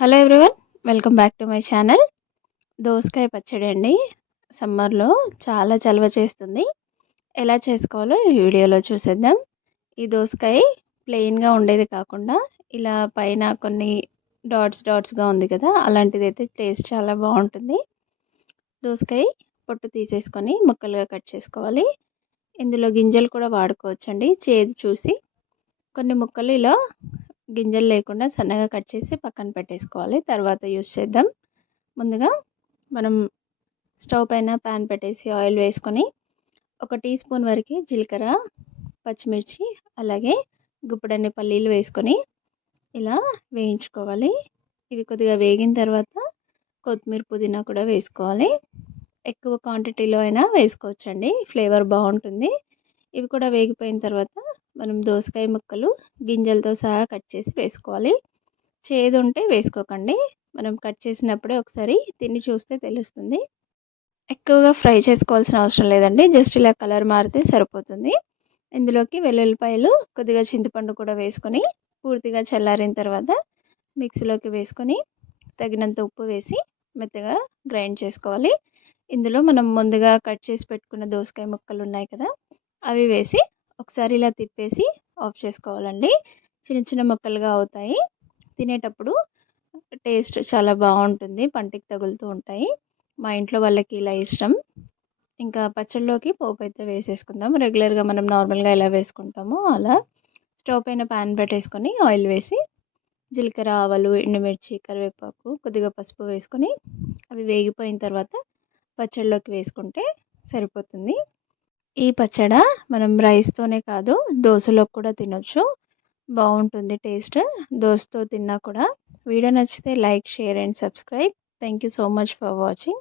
Hello everyone, welcome back to my channel. దోసకాయ పచ్చడి అండి. సమ్మర్లో చాలా చలవ చేస్తుంది. ఎలా చేసుకోవాలో ఈ వీడియోలో చూసేద్దాం. ఈ దోసకాయ ప్లెయిన్గా ఉండేది కాకుండా ఇలా పైన కొన్ని డాట్స్గా ఉంది కదా, అలాంటిది అయితే టేస్ట్ చాలా బాగుంటుంది. దోసకాయ పొట్టు తీసేసుకొని ముక్కలుగా కట్ చేసుకోవాలి. ఇందులో గింజలు కూడా వాడుకోవచ్చండి, చేదు చూసి. కొన్ని ముక్కలు ఇలా గింజలు లేకుండా సన్నగా కట్ చేసి పక్కన పెట్టేసుకోవాలి, తర్వాత యూస్ చేద్దాం. ముందుగా మనం స్టవ్ పైన ప్యాన్ పెట్టేసి ఆయిల్ వేసుకొని ఒక టీ స్పూన్ వరకు జీలకర్ర, పచ్చిమిర్చి, అలాగే గుప్పెడన్ని పల్లీలు వేసుకొని ఇలా వేయించుకోవాలి. ఇవి కొద్దిగా వేగిన తర్వాత కొత్తిమీర, పుదీనా కూడా వేసుకోవాలి. ఎక్కువ క్వాంటిటీలో అయినా వేసుకోవచ్చండి, ఫ్లేవర్ బాగుంటుంది. ఇవి కూడా వేగిపోయిన తర్వాత మనం దోసకాయ ముక్కలు గింజలతో సహా కట్ చేసి వేసుకోవాలి. చేదు ఉంటే వేసుకోకండి, మనం కట్ చేసినప్పుడే ఒకసారి తిని చూస్తే తెలుస్తుంది. ఎక్కువగా ఫ్రై చేసుకోవాల్సిన అవసరం లేదండి, జస్ట్ ఇలా కలర్ మారితే సరిపోతుంది. ఇందులోకి వెల్లుల్లిపాయలు, కొద్దిగా చింతపండు కూడా వేసుకొని పూర్తిగా చల్లారిన తర్వాత మిక్సీలోకి వేసుకొని తగినంత ఉప్పు వేసి మెత్తగా గ్రైండ్ చేసుకోవాలి. ఇందులో మనం ముందుగా కట్ చేసి పెట్టుకున్న దోసకాయ ముక్కలు ఉన్నాయి కదా, అవి వేసి ఒకసారి ఇలా తిప్పేసి ఆఫ్ చేసుకోవాలండి. చిన్న చిన్న ముక్కలుగా అవుతాయి, తినేటప్పుడు టేస్ట్ చాలా బాగుంటుంది, పంటికి తగులుతూ ఉంటాయి. మా ఇంట్లో వాళ్ళకి ఇలా ఇష్టం. ఇంకా పచ్చళ్ళలోకి పోపు అయితే వేసేసుకుందాం. రెగ్యులర్గా మనం నార్మల్గా ఎలా వేసుకుంటామో అలా స్టవ్ పైన ప్యాన్ పెట్టేసుకొని ఆయిల్ వేసి జీలకర్ర, ఆవాలు, ఎండుమిర్చి, కరివేపాకు, కొద్దిగా పసుపు వేసుకొని అవి వేగిపోయిన తర్వాత పచ్చళ్ళలోకి వేసుకుంటే సరిపోతుంది. ఈ పచ్చడి మనం రైస్తోనే కాదు దోశలోకి కూడా తినొచ్చు, బాగుంటుంది టేస్ట్. దోశతో తిన్నా కూడా. వీడియో నచ్చితే like, share and subscribe. Thank you so much for watching.